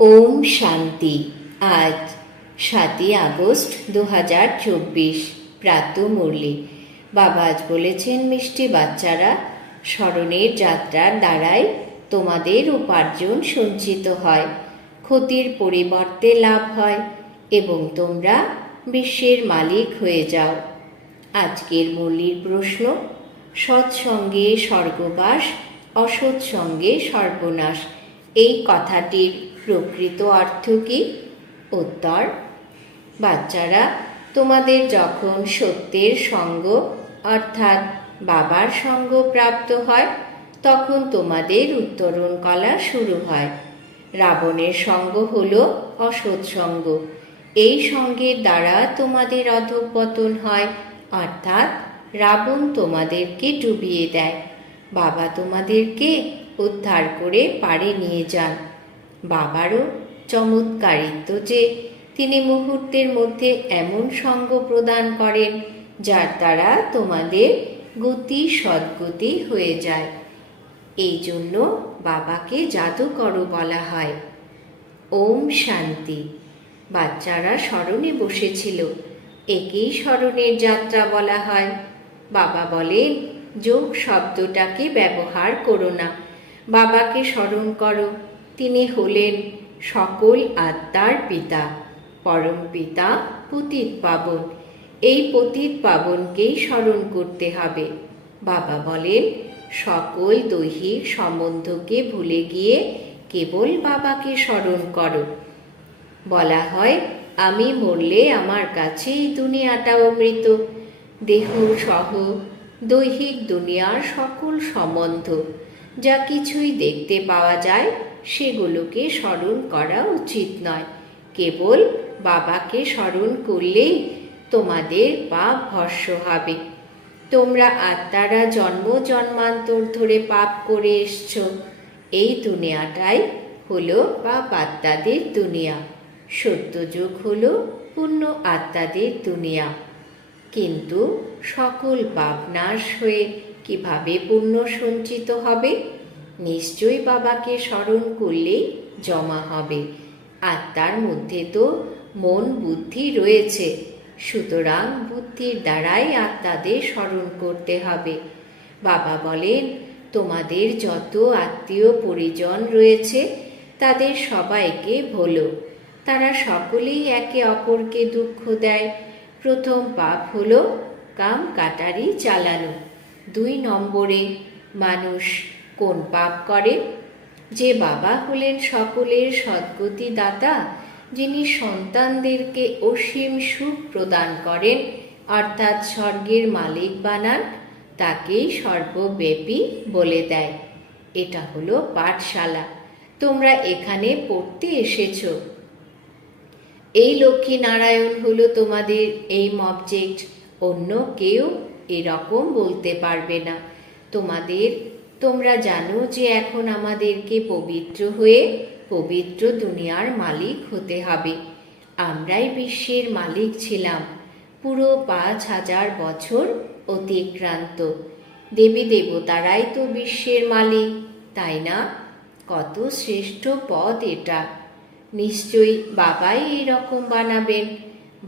ওম শান্তি। আজ 7ই আগস্ট 2024 প্রাতঃ মুরলি। বাবা আজ বলেছেন, মিষ্টি বাচ্চারা, স্মরণের যাত্রার দ্বারাই তোমাদের উপার্জন সঞ্চিত হয়, ক্ষতির পরিবর্তে লাভ হয় এবং তোমরা বিশ্বের মালিক হয়ে যাও। আজকের মুরলির প্রশ্ন: সৎসঙ্গে স্বর্গবাস, অসৎসঙ্গে সর্বনাশ, এই কথাটির প্রকৃত অর্থ কি? উত্তর: বাচ্চারা, তোমাদের যখন সত্যের সঙ্গ অর্থাৎ বাবার সঙ্গ প্রাপ্ত হয়, তখন তোমাদের উত্তরণ কলা শুরু হয়। রাবণের সঙ্গ হল অসৎসঙ্গ। এই সঙ্গের দ্বারা তোমাদের অধঃপতন হয়, অর্থাৎ রাবণ তোমাদেরকে ডুবিয়ে দেয়। বাবা তোমাদেরকে উদ্ধার করে পাড়ে নিয়ে যান। বাবারও চমৎকারিত্ব যে তিনি মুহূর্তের মধ্যে এমন সঙ্গ প্রদান করেন যার দ্বারা তোমাদের গতি সদ্গতি হয়ে যায়। এই জন্য বাবাকে জাদুকর বলা হয়। ওম শান্তি। বাচ্চারা স্মরণে বসেছিল, একেই স্মরণের যাত্রা বলা হয়। বাবা বলেন, যোগ শব্দটাকে ব্যবহার করো না, বাবাকে স্মরণ করো। তিনি হলেন সকল আত্মার পিতা, পরম পিতা, পতিত পাবন। এই পতিত পাবনকেই স্মরণ করতে হবে। বাবা বলেন, সকল দৈহিক সম্বন্ধকে ভুলে গিয়ে কেবল বাবাকে স্মরণ করো। বলা হয়, আমি মরলে আমার কাছে এই দুনিয়াটা অমৃত। দেহ সহ দৈহিক দুনিয়ার সকল সম্বন্ধ, যা কিছুই দেখতে পাওয়া যায়, সেগুলোকে স্মরণ করা উচিত নয়। কেবল বাবাকে স্মরণ করলেই তোমাদের পাপ ভস্ম হবে। তোমরা আত্মারা জন্ম জন্মান্তর ধরে পাপ করে এসছ। এই দুনিয়াটাই হলো পাপ আত্মাদের দুনিয়া। সত্যযুগ হলো পুণ্য আত্মাদের দুনিয়া। কিন্তু সকল পাপ নাশ হয়ে কিভাবে পুণ্য সঞ্চিত হবে? নিশ্চয়ই বাবাকে স্মরণ করলেই জমা হবে। আত্মার মধ্যে তো মন বুদ্ধি রয়েছে, সুতরাং বুদ্ধির দ্বারাই আত্মাদের স্মরণ করতে হবে। বাবা বলেন, তোমাদের যত আত্মীয় পরিজন রয়েছে তাদের সবাইকে ভোলো। তারা সকলেই একে অপরকে দুঃখ দেয়। প্রথম পাপ হলো কাম কাটারি চালানো। 2 নম্বরে মানুষ কোন পাপ করে? যে বাবা হলেন সকলের সদ্গতি দাতা, যিনি সন্তানদেরকে অসীম সুখ প্রদান করেন অর্থাৎ স্বর্গের মালিক বানান, তাকেই সর্বব্যাপী বলে দেয়। এটা হলো পাঠশালা, তোমরা এখানে পড়তে এসেছ। এই লক্ষ্মী নারায়ণ হলো তোমাদের এইম অবজেক্ট। অন্য কেউ এরকম বলতে পারবে না। তোমরা জানো যে এখন আমাদেরকে পবিত্র হয়ে পবিত্র দুনিয়ার মালিক হতে হবে। আমরাই বিশ্বের মালিক ছিলাম। পুরো 5000 বছর অতিক্রান্ত। দেবী দেবতারাই তো বিশ্বের মালিক, তাই না? কত শ্রেষ্ঠ পদ এটা। নিশ্চয়ই বাবাই এইরকম বানাবেন।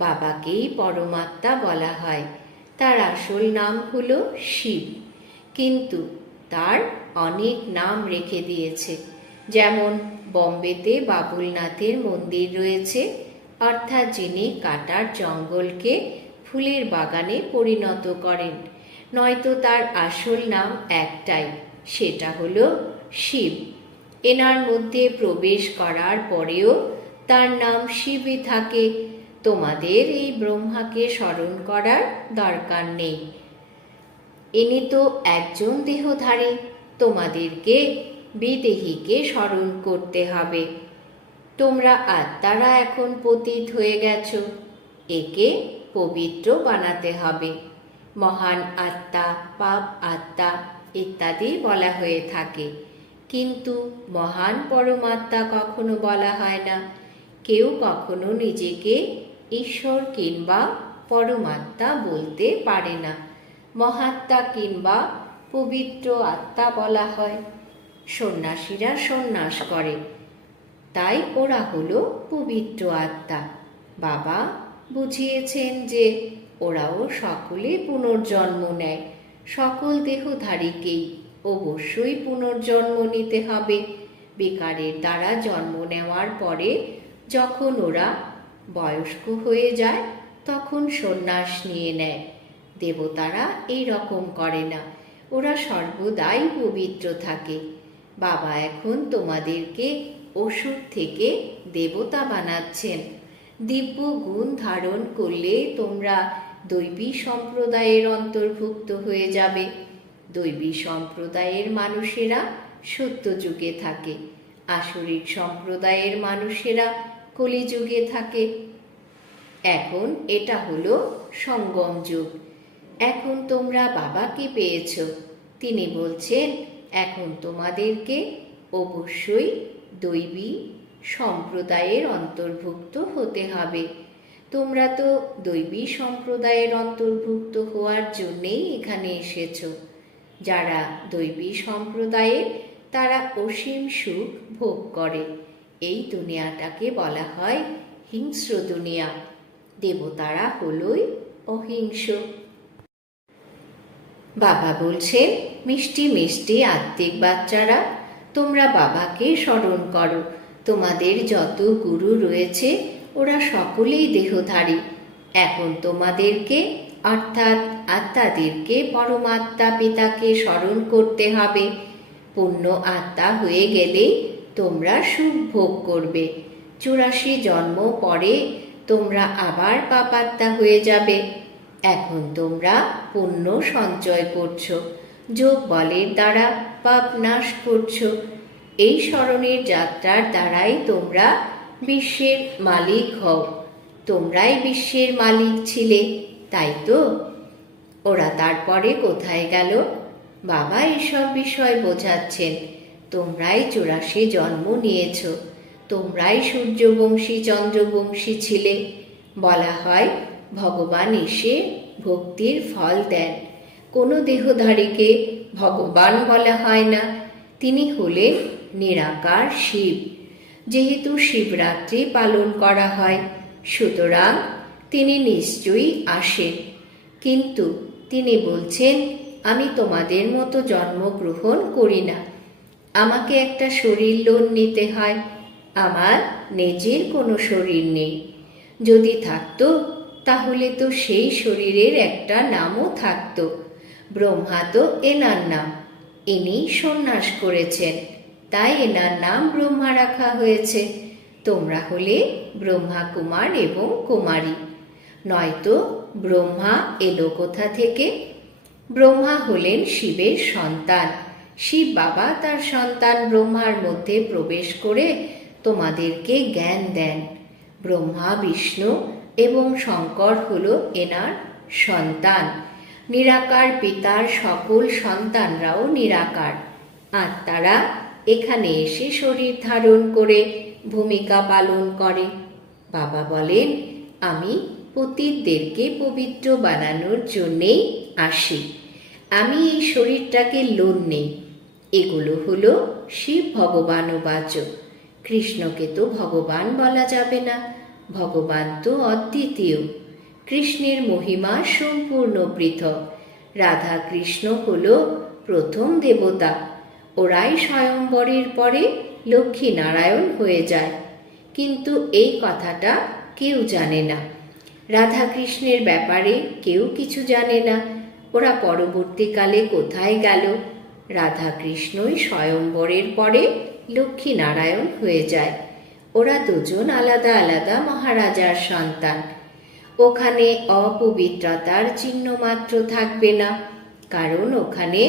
বাবাকেই পরমাত্মা বলা হয়। তার আসল নাম হলো শিব, কিন্তু তার অনেক নাম রেখে দিয়েছে। যেমন বম্বেতে বাবুলনাথের মন্দির রয়েছে, অর্থাৎ যিনি কাটার জঙ্গলকে ফুলের বাগানে পরিণত করেন। নয়তো তার আসল নাম একটাই, সেটা হলো শিব। এনার মধ্যে প্রবেশ করার পরেও তার নাম শিবই থাকে। তোমাদের এই ব্রহ্মাকে স্মরণ করার দরকার নেই। ইনি তো একজন দেহধারী। তোমাদেরকে বিদেহীকে স্মরণ করতে হবে। তোমরা আত্মারা এখন পতিত হয়ে গেছ, একে পবিত্র বানাতে হবে। মহান আত্মা, পাপ আত্মা ইত্যাদি বলা হয়ে থাকে, কিন্তু মহান পরমাত্মা কখনো বলা হয় না। কেউ কখনো নিজেকে ঈশ্বর কিংবা পরমাত্মা বলতে পারে না। মহাত্মা কিংবা পবিত্র আত্মা বলা হয়। সন্ন্যাসীরা সন্ন্যাস করে, তাই ওরা হলো পবিত্র আত্মা। বাবা বুঝিয়েছেন যে ওরাও সকলে পুনর্জন্ম নেয়। সকল দেহধারীকেই অবশ্যই পুনর্জন্ম নিতে হবে। বিকারের দ্বারা জন্ম নেওয়ার পরে যখন ওরা বয়স্ক হয়ে যায় তখন সন্ন্যাস নিয়ে নেয়। দেবতারা এই রকম করে না, ওরা সর্বদাই পবিত্র থাকে। বাবা এখন তোমাদেরকে অসুর থেকে দেবতা বানাচ্ছেন। দিব্য গুণ ধারণ করলে তোমরা দৈবী সম্প্রদায়ের অন্তর্ভুক্ত হয়ে যাবে। দৈবী সম্প্রদায়ের মানুষেরা সত্যযুগে থাকে, আসরিক সম্প্রদায়ের মানুষেরা কলিযুগে থাকে। এখন এটা হলো সঙ্গম যুগ। এখন তোমরা বাবাকে পেয়েছ। তিনি বলছেন এখন তোমাদেরকে অবশ্যই দৈবী সম্প্রদায়ের অন্তর্ভুক্ত হতে হবে। তোমরা তো দৈবী সম্প্রদায়ের অন্তর্ভুক্ত হওয়ার জন্যেই এখানে এসেছ। যারা দৈবী সম্প্রদায়ের তারা অসীম সুখ ভোগ করে। এই দুনিয়াটাকে বলা হয় হিংস্র দুনিয়া। দেবতারা হলোই অহিংস। বাবা বলছেন, মিষ্টি মিষ্টি আত্মিক বাচ্চারা, তোমরা বাবাকে স্মরণ করো। তোমাদের যত গুরু রয়েছে ওরা সকলেই দেহধারী। এখন তোমাদেরকে অর্থাৎ আত্মাদেরকে পরমাত্মা পিতাকে স্মরণ করতে হবে। পূর্ণ আত্মা হয়ে গেলে তোমরা সুখ ভোগ করবে। 84 জন্ম পরে তোমরা আবার পাপাত্মা হয়ে যাবে। এখন তোমরা পুণ্য সঞ্চয় করছো, যোগ বলের দ্বারা পাপ নাশ করছো। এই স্মরণের যাত্রার দ্বারাই তোমরা বিশ্বের মালিক হও। তোমরাই বিশ্বের মালিক ছিলে, তাই তো? ওরা তারপরে কোথায় গেল? বাবা এসব বিষয় বোঝাচ্ছেন। তোমরাই 84 জন্ম নিয়েছ। তোমরাই সূর্যবংশী চন্দ্রবংশী ছিলে। বলা হয় ভগবান এসে ভক্তির ফল দেন। কোনো দেহধারীকে ভগবান বলা হয় না। তিনি হলেন নিরাকার শিব। যেহেতু শিবরাত্রি পালন করা হয়, সুতরাং তিনি নিশ্চয়ই আসেন। কিন্তু তিনি বলছেন, আমি তোমাদের মতো জন্মগ্রহণ করি না। আমাকে একটা শরীর লোন নিতে হয়। আমার নিজের কোনো শরীর নেই। যদি থাকতো তাহলে তো সেই শরীরের একটা নামও থাকতো। ব্রহ্মা তো এনার নাম। ইনি সন্ন্যাস করেছেন, তাই এনার নাম ব্রহ্মা রাখা হয়েছে। তোমরা হলে ব্রহ্মা কুমার এবং কুমারী। নয়তো ব্রহ্মা এলো কোথা থেকে? ব্রহ্মা হলেন শিবের সন্তান। শিব বাবা তার সন্তান ব্রহ্মার মধ্যে প্রবেশ করে তোমাদেরকে জ্ঞান দেন। ব্রহ্মা, বিষ্ণু এবং শঙ্কর হলো এনার সন্তান। নিরাকার পিতার সকল সন্তানরাও নিরাকার। আত্মারা এখানে এসে শরীর ধারণ করে ভূমিকা পালন করে। বাবা বলেন, আমি পতিতদেরকে পবিত্র বানানোর জন্যেই আসি। আমি এই শরীরটাকে লোন নেই। এগুলো হলো শিব ভগবান বাচ। কৃষ্ণকে তো ভগবান বলা যাবে না। ভগবান তো অদ্বিতীয়। কৃষ্ণের মহিমা সম্পূর্ণ পৃথক। রাধা কৃষ্ণ হল প্রথম দেবতা। ওরাই স্বয়ম্বরের পরে লক্ষ্মী নারায়ণ হয়ে যায়। কিন্তু এই কথাটা কেউ জানে না। রাধা কৃষ্ণের ব্যাপারে কেউ কিছু জানে না। ওরা পরবর্তীকালে কোথায় গেল? রাধা কৃষ্ণই স্বয়ম্বরের পরে লক্ষ্মী নারায়ণ হয়ে যায়। ওরা দুজন আলাদা আলাদা মহারাজার সন্তান। ওখানে অপবিত্রতার চিহ্ন মাত্র থাকবে না, কারণ ওখানে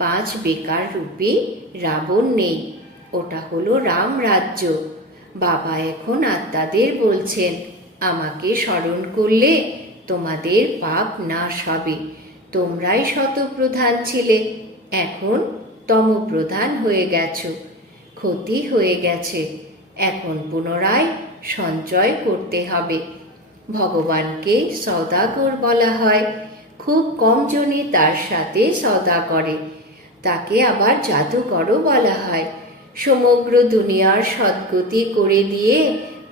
5 বেকার রূপী রাবণ নেই। ওটা হলো রাম রাজ্য। বাবা এখন আত্মাদের বলছেন, আমাকে স্মরণ করলে তোমাদের পাপ নাশ হবে। তোমরাই শতপ্রধান ছিলে, এখন তমপ্রধান হয়ে গেছো। ক্ষতি হয়ে গেছে, এখন পুনরায় সঞ্চয় করতে হবে। ভগবানকে সওদাগর বলা হয়। খুব কম জনই তার সাথে সওদা করে। তাকে আবার জাদুকরও বলা হয়। সমগ্র দুনিয়ার সদ্গতি করে দিয়ে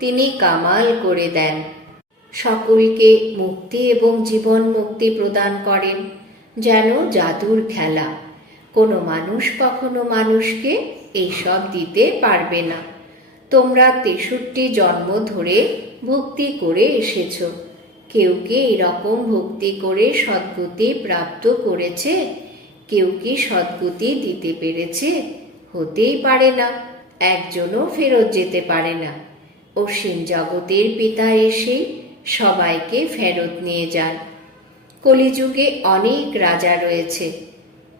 তিনি কামাল করে দেন। সকলকে মুক্তি এবং জীবন মুক্তি প্রদান করেন, যেন জাদুর খেলা। কোনো মানুষ কখনো মানুষকে এইসব দিতে পারবে না। তোমরা 63 জন্ম ধরে ভক্তি করে এসেছ। কেউ কি এরকম ভক্তি করে সদ্গতি প্রাপ্ত করেছে? কেউ কি সদ্গতি দিতে পেরেছে? হতেই পারে না। একজনও ফেরত যেতে পারে না। অসীম জগতের পিতা এসে সবাইকে ফেরত নিয়ে যান। কলিযুগে অনেক রাজা রয়েছে,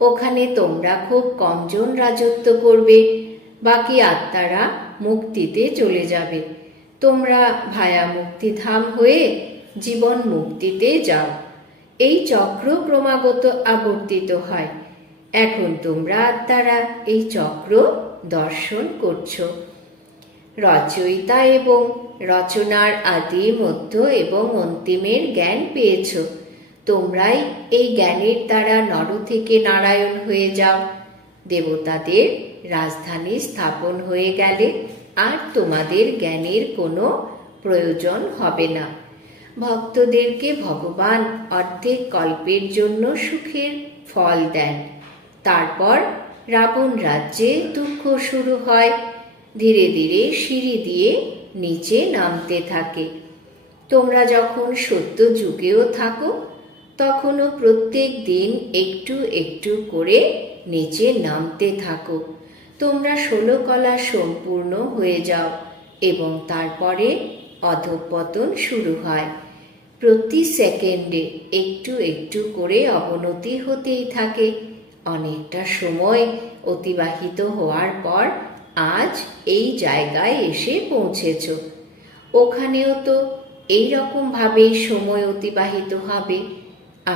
ওখানে তোমরা খুব কমজন রাজত্ব করবে, বাকি আত্মারা মুক্তিতে চলে যাবে। তোমরা ভায়া মুক্তিধাম হয়ে জীবন মুক্তিতে যাও। এই চক্র ক্রমাগত আবর্তিত হয়। এখন তোমরা আত্মারা এই চক্র দর্শন করছো। রচয়িতা এবং রচনার আদি, মধ্য এবং অন্তিমের জ্ঞান পেয়েছ। তোমরাই এই জ্ঞানের দ্বারা নর থেকে নারায়ণ হয়ে যাও। দেবতাদের রাজধানী স্থাপন হয়ে গেলে আর তোমাদের জ্ঞানের কোনো প্রয়োজন হবে না। ভক্তদেরকে ভগবান অর্ধেক কল্পের জন্য সুখের ফল দেন। তারপর রাবণ রাজ্যে দুঃখ শুরু হয়। ধীরে ধীরে সিঁড়ি দিয়ে নিচে নামতে থাকে। তোমরা যখন সত্য যুগেও থাকো, তখনও প্রত্যেক দিন একটু একটু করে নিচে নামতে থাকো। তোমরা 16 কলা সম্পূর্ণ হয়ে যাও এবং তারপরে অধঃপতন শুরু হয়। প্রতি সেকেন্ডে একটু একটু করে অবনতি হতেই থাকে। অনেকটা সময় অতিবাহিত হওয়ার পর আজ এই জায়গায় এসে পৌঁছেছ। ওখানেও তো এই রকম ভাবেই সময় অতিবাহিত হবে।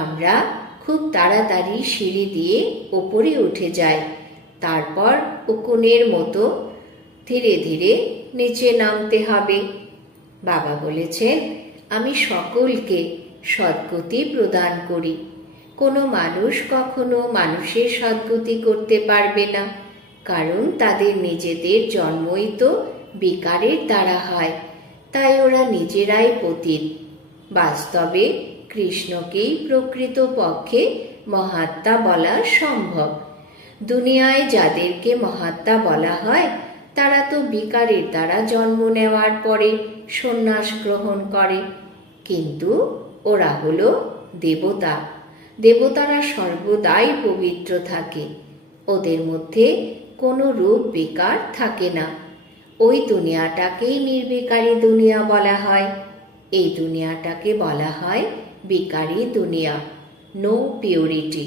আমরা খুব তাড়াতাড়ি সিঁড়ি দিয়ে ওপরে উঠে যাই, তারপর উকুনের মতো ধীরে ধীরে নিচে নামতে হবে। বাবা বলেছেন, আমি সকলকে সদ্গতি প্রদান করি। কোনো মানুষ কখনো মানুষের সদ্গতি করতে পারবে না, কারণ তাদের নিজেদের জন্মই তো বিকারের দ্বারা হয়। তাই ওরা নিজেরাই পতিত। বাস্তবে কৃষ্ণকেই প্রকৃত পক্ষে মহাত্মা বলা সম্ভব। দুনিয়ায় যাদেরকে মহাত্মা বলা হয়, তারা তো বিকারের দ্বারা জন্ম নেওয়ার পরে সন্ন্যাস গ্রহণ করে। কিন্তু ওরা হলো দেবতা। দেবতারা সর্বদাই পবিত্র থাকে। ওদের মধ্যে কোনো রূপ বিকার থাকে না। ওই দুনিয়াটাকেই নির্বিকারী দুনিয়া বলা হয়। এই দুনিয়াটাকে বলা হয় বিকারী দুনিয়া, নো পিউরিটি।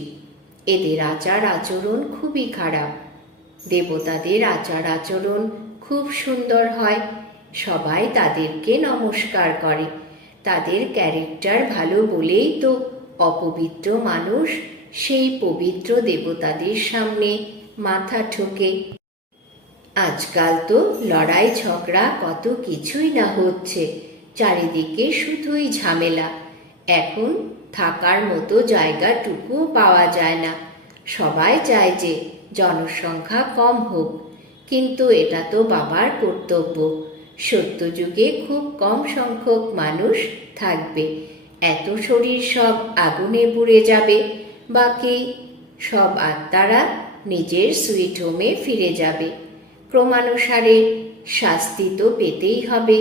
এদের আচার আচরণ খুবই খারাপ। দেবতাদের আচার আচরণ খুব সুন্দর হয়। সবাই তাদেরকে নমস্কার করে। তাদের ক্যারেক্টার ভালো বলেই তো অপবিত্র মানুষ সেই পবিত্র দেবতাদের সামনে মাথা ঠোকে। আজকাল তো লড়াই ঝগড়া কত কিছুই না হচ্ছে, চারিদিকে শুধুই ঝামেলা। এখন থাকার মতো জায়গাটুকু পাওয়া যায় না। সবাই চায় যে জনসংখ্যা কম হোক, কিন্তু এটা তো বাবার কর্তব্য। সত্যযুগে খুব কম সংখ্যক মানুষ থাকবে। এত শরীর সব আগুনে পুড়ে যাবে। বাকি সব আত্মারা নিজের সুইট হোমে ফিরে যাবে। ক্রমানুসারে শাস্তি তো পেতেই হবে।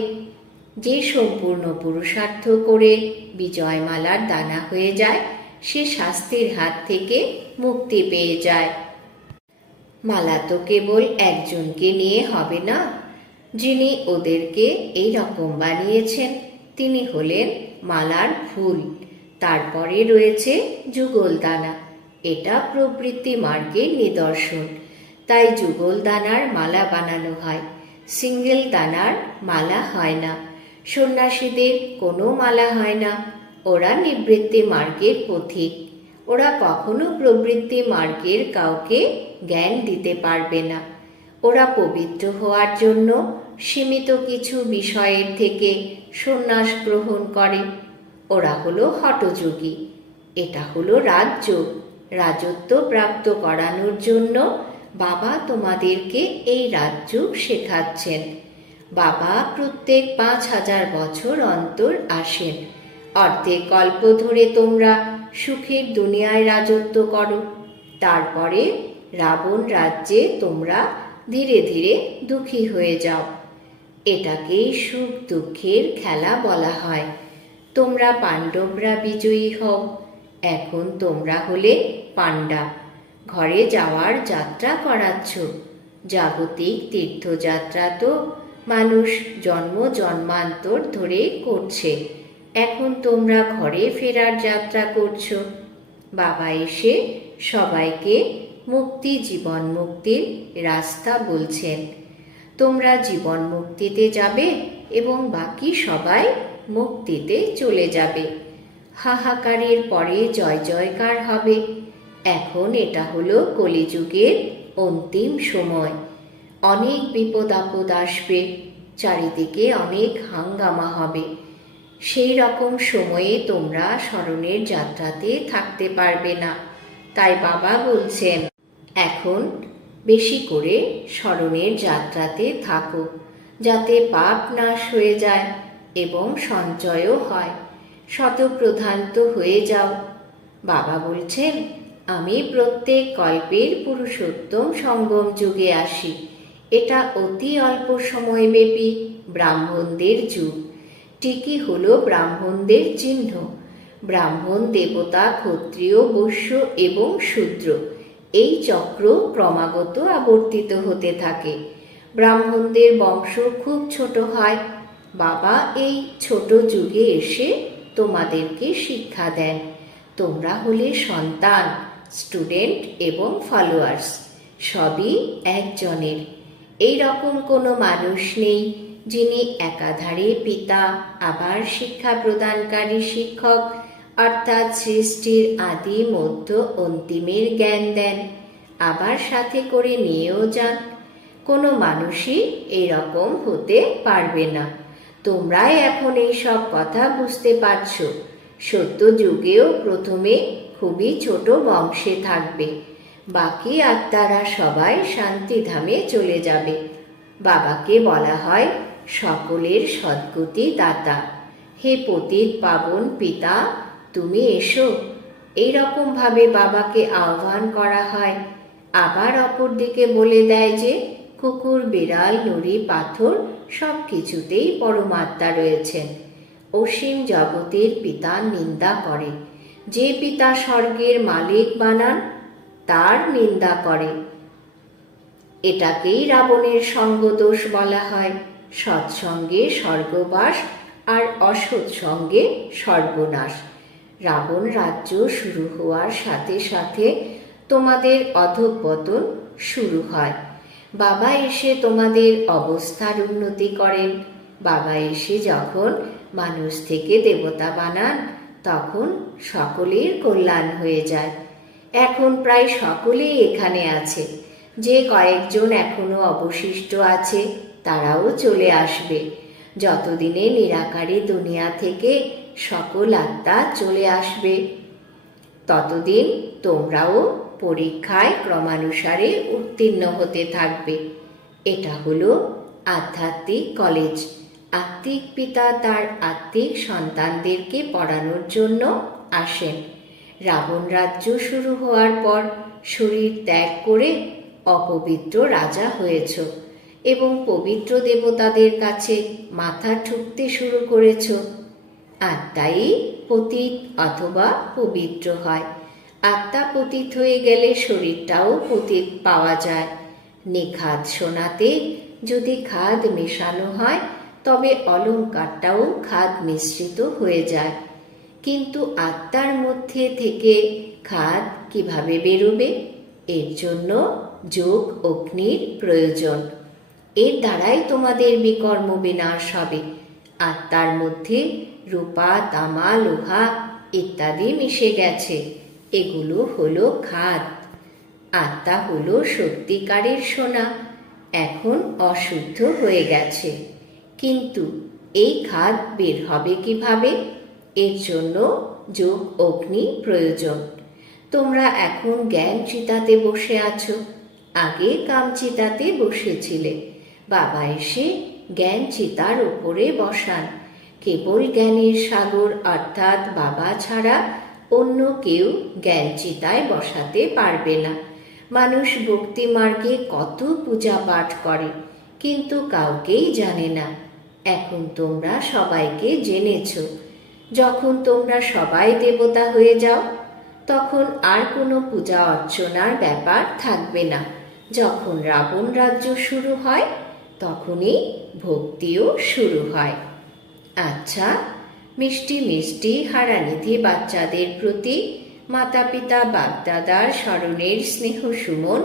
যে সম্পূর্ণ পুরুষার্থ করে বিজয়মালার দানা হয়ে যায়, সে শাস্তির হাত থেকে মুক্তি পেয়ে যায়। মালা তো কেবল একজনকে নিয়ে হবে না। যিনি ওদেরকে এই রকম বানিয়েছেন, তিনি হলেন মালার ফুল। তারপরে রয়েছে যুগল দানা। এটা প্রবৃত্তি মার্গের নিদর্শন। তাই যুগল দানার মালা বানানো হয়, সিঙ্গেল দানার মালা হয় না। সন্ন্যাসীদের কোনো মালা হয় না। ওরা নিবৃত্তি মার্গের পথিক। ওরা কখনো প্রবৃত্তি মার্গের কাউকে জ্ঞান দিতে পারবে না। ওরা পবিত্র হওয়ার জন্য সীমিত কিছু বিষয়ের থেকে সন্ন্যাস গ্রহণ করে। ওরা হলো হঠযোগী। এটা হলো রাজযোগ। রাজত্ব প্রাপ্ত করানোর জন্য বাবা তোমাদেরকে এই রাজযোগ শেখাচ্ছেন। বাবা প্রত্যেক 5000 বছর অন্তর আসেন। অর্ধেক কল্প ধরে তোমরা সুখের দুনিয়ায় রাজত্ব করো, তারপরে রাবণ রাজ্যে তোমরা ধীরে ধীরে দুঃখী হয়ে যাও। এটাকেই সুখ দুঃখের খেলা বলা হয়। তোমরা পাণ্ডবরা বিজয়ী হও। এখন তোমরা হলে পাণ্ডা, ঘরে যাওয়ার যাত্রা করাচ্ছ। জাগতিক তীর্থযাত্রা তো মানুষ জন্ম জন্মান্তর ধরে করছে, এখন তোমরা ঘরে ফেরার যাত্রা করছো। বাবা এসে সবাইকে মুক্তি, জীবন মুক্তির রাস্তা বলছেন। তোমরা জীবন মুক্তিতে যাবে এবং বাকি সবাই মুক্তিতে চলে যাবে। হাহাকারের পরে জয় জয়কার হবে। এখন এটা হলো কলিযুগের অন্তিম সময়। অনেক বিপদ আপদ আসবে, চারিদিকে অনেক হাঙ্গামা হবে। সেই রকম সময়ে তোমরা স্মরণের যাত্রাতে থাকতে পারবে না। তাই বাবা বলছেন, এখন বেশি করে স্মরণের যাত্রাতে থাকো, যাতে পাপ নাশ হয়ে যায় এবং সঞ্চয়ও হয়। শতপ্রধান্ত হয়ে যাও। বাবা বলছেন, আমি প্রত্যেক কল্পের পুরুষোত্তম সঙ্গম যুগে আসি। এটা অতি অল্প সময়ব্যাপী ব্রাহ্মণদের যুগ। টিকি হলো ব্রাহ্মণদের চিহ্ন। ব্রাহ্মণ, দেবতা, ক্ষত্রিয়, বৈশ্য এবং শূদ্র, এই চক্র ক্রমাগত আবর্তিত হতে থাকে। ব্রাহ্মণদের বংশ খুব ছোট হয়। বাবা এই ছোট যুগে এসে তোমাদেরকে শিক্ষা দেন। তোমরা হলে সন্তান, স্টুডেন্ট এবং ফলোয়ার্স, সবই একজনের। এই রকম কোনো মানুষ নেই যিনি একাধারে পিতা আবার শিক্ষা প্রদানকারী শিক্ষক, অর্থাৎ সৃষ্টির আদি মধ্য অন্তিমের জ্ঞান দেন, আবার সাথে করে নিয়েও যান। কোনো মানুষই এরকম হতে পারবে না। তোমরাই এখন এই সব কথা বুঝতে পারছো। সত্য যুগেও প্রথমে খুবই ছোট বংশে থাকবে, বাকি আত্মারা সবাই শান্তিধামে চলে যাবে। বাবাকে বলা হয় সকলের সদ্গতি দাতা। হে পতিত পাবন পিতা, তুমি এসো। এইরকম ভাবে বাবাকে আহ্বান করা হয়। আবার অপরদিকে বলে দেয় যে কুকুর, বিড়াল, নুড়ি, পাথর সব কিছুতেই পরমাত্মা রয়েছেন। অসীম জগতের পিতা নিন্দা করে। যে পিতা স্বর্গের মালিক বানান তার নিন্দা করে। এটাকেই রাবণের সঙ্গদোষ বলা হয়। সৎসঙ্গে স্বর্গবাস আর অসৎ সঙ্গে সর্বনাশ। রাবণ রাজ্য শুরু হওয়ার সাথে সাথে তোমাদের অধঃপতন শুরু হয়। বাবা এসে তোমাদের অবস্থার উন্নতি করেন। বাবা এসে যখন মানুষ থেকে দেবতা বানান, তখন সকলের কল্যাণ হয়ে যায়। এখন প্রায় সকলেই এখানে আছে। যে কয়েকজন এখনো অবশিষ্ট আছে তারাও চলে আসবে। যতদিনে নিরাকারী দুনিয়া থেকে সকল আত্মা চলে আসবে, ততদিন তোমরাও পরীক্ষায় ক্রমানুসারে উত্তীর্ণ হতে থাকবে। এটা হলো আধ্যাত্মিক কলেজ। আত্মিক পিতা তার আত্মিক সন্তানদেরকে পড়ানোর জন্য আসেন। রাবণ রাজ্য শুরু হওয়ার পর শরীর ত্যাগ করে অপবিত্র রাজা হয়েছ এবং পবিত্র দেবতাদের কাছে মাথা ঠুকতে শুরু করেছ। আত্মাই পতিত অথবা পবিত্র হয়। আত্মা পতিত হয়ে গেলে শরীরটাও পতিত পাওয়া যায়। নিখাদ সোনাতে যদি খাদ মেশানো হয় তবে অলঙ্কারটাও খাদ মিশ্রিত হয়ে যায়। কিন্তু আত্মার মধ্যে থেকে খাদ কিভাবে বেরোবে? এর জন্য যোগ অগ্নির প্রয়োজন। এর দ্বারাই তোমাদের বিকর্ম বিনাশ হবে। আত্মার মধ্যে রূপা, তামা, লোহা ইত্যাদি মিশে গেছে। এগুলো হলো খাদ। আত্মা হলো সত্যিকারের সোনা, এখন অশুদ্ধ হয়ে গেছে। কিন্তু এই খাদ বের হবে কিভাবে? এর জন্য যোগ অগ্নি প্রয়োজন। তোমরা এখন জ্ঞান চিতাতে বসে আছো। আগে কামচিতাতে বসেছিলে, বাবা এসে জ্ঞান চিতার উপরে বসান। কেবল জ্ঞানের সাগর অর্থাৎ বাবা ছাড়া অন্য কেউ জ্ঞান চিতায় বসাতে পারবে না। মানুষ ভক্তি মার্গে কত পূজা পাঠ করে, কিন্তু কাউকেই জানে না। এখন তোমরা সবাইকে জেনেছ। যখন তোমরা সবাই দেবতা হয়ে যাও, তখন আর কোনো পূজা অর্চনার ব্যাপার থাকবে না। যখন রাবণ রাজ্য শুরু হয়, তখনই ভক্তিও শুরু হয়। আচ্ছা, মিষ্টি মিষ্টি হারানিধি বাচ্চাদের প্রতি মাতা পিতা বাগদাদার স্মরণের স্নেহ সুমন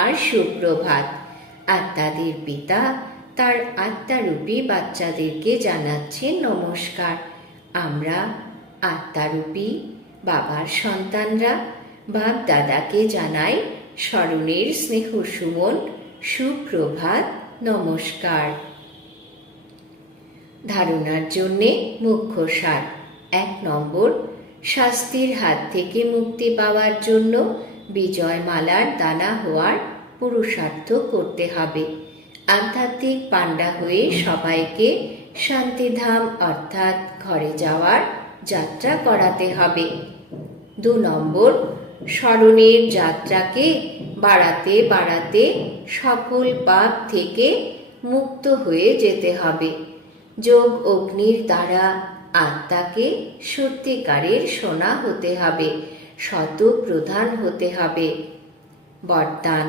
আর সুপ্রভাত। আত্মাদের পিতা তার আত্মারূপী বাচ্চাদেরকে জানাচ্ছেন নমস্কার। আমরা আত্মারূপী বাবার সন্তানরা বাগদাদাকে জানাই স্মরণের স্নেহ সুমন সুপ্রভাত নমস্কার। ধারণার জন্যে মুখ্য সার। 1 নম্বর, শাস্তির হাত থেকে মুক্তি পাওয়ার জন্য বিজয় মালার দানা হওয়ার পুরুষার্থ করতে হবে। আধ্যাত্মিক পাণ্ডা হয়ে সবাইকে শান্তিধাম অর্থাৎ ঘরে যাওয়ার যাত্রা করাতে হবে। 2 নম্বর, স্মরণের যাত্রাকে বাড়াতে বাড়াতে সকল পাপ থেকে মুক্ত হয়ে যেতে হবে। যোগ অগ্নির দ্বারা আত্মাকে সত্যিকারের সোনা হতে হবে, শত প্রধান হতে হবে। বরদান: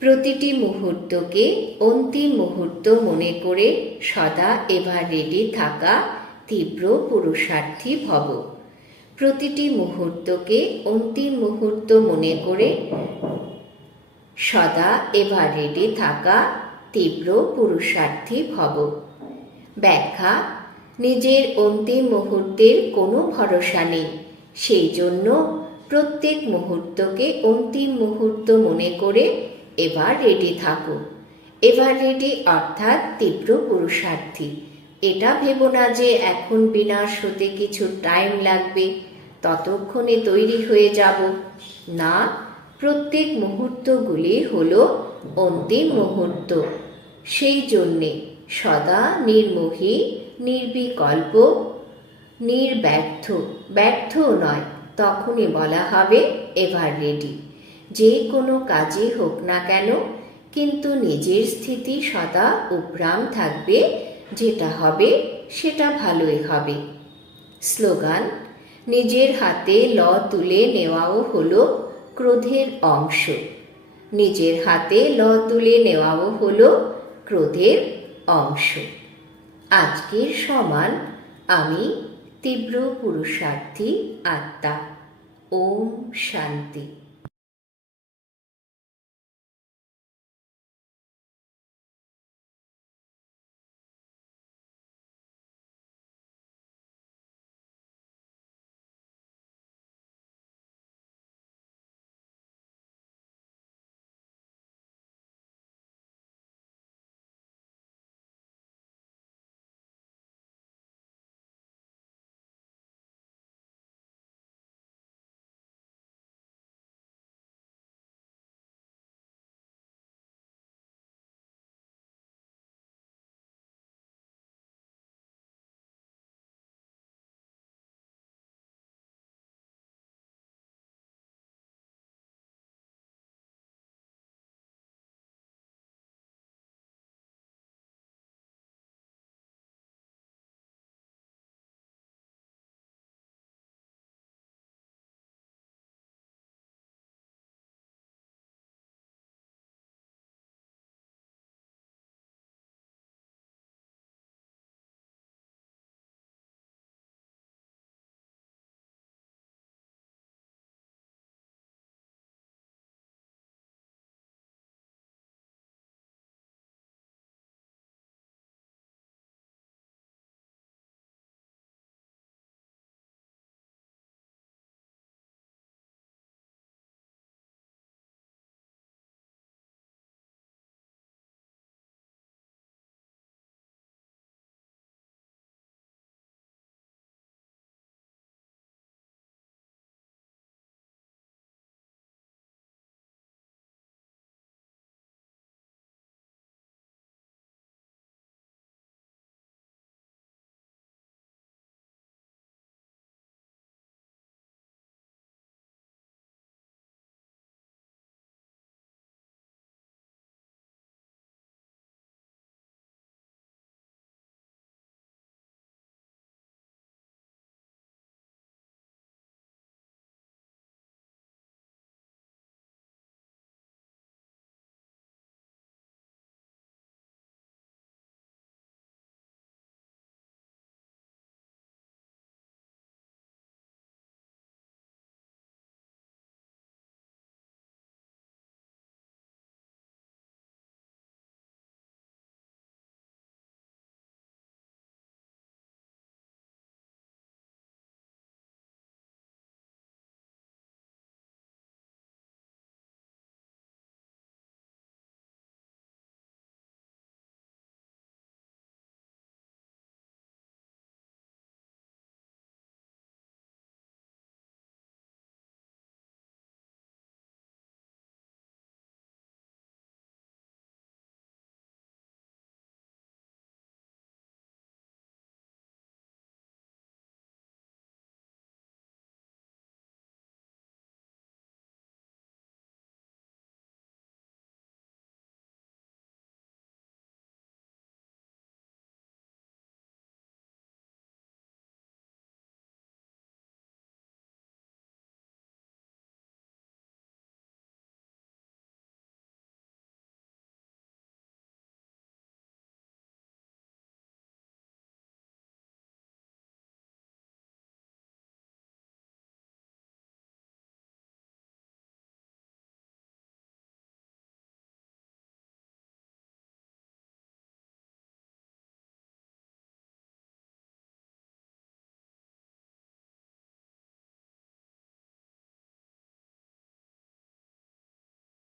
প্রতিটি মুহূর্তকে অন্তিম মুহূর্ত মনে করে সদা এভার রেডি থাকা তীব্র পুরুষার্থী ভব। প্রতিটি মুহূর্তকে অন্তিম মুহূর্ত মনে করে সদা এভার রেডি থাকা তীব্র পুরুষার্থী ভব। ব্যাখ্যা: নিজের অন্তিম মুহূর্তের কোনো ভরসা নেই, সেই জন্য প্রত্যেক মুহূর্তকে অন্তিম মুহূর্ত মনে করে এভার রেডি থাকো। এভার রেডি অর্থাৎ তীব্র পুরুষার্থী। এটা ভেবো না যে এখন বিনাশ হতে কিছু টাইম লাগবে, ততক্ষণে তৈরি হয়ে যাব। না, প্রত্যেক মুহূর্তগুলি হলো অন্তিম মুহূর্ত। সেই জন্যে সদা নির্মোহী, নির্বিকল্প, নির্ব্যর্থ, ব্যর্থও নয়, তখনই বলা হবে এভার রেডি। যে কোনো কাজই হোক না কেন, কিন্তু নিজের স্থিতি সদা উপরাম থাকবে, যেটা হবে সেটা ভালোই হবে। স্লোগান: নিজের হাতে ল তুলে নেওয়াও হলো ক্রোধের অংশ। নিজের হাতে ল তুলে নেওয়াও হলো ক্রোধের অংশ। আজকের সমান আমি তীব্র পুরুষার্থী আত্মা। ওম শান্তি।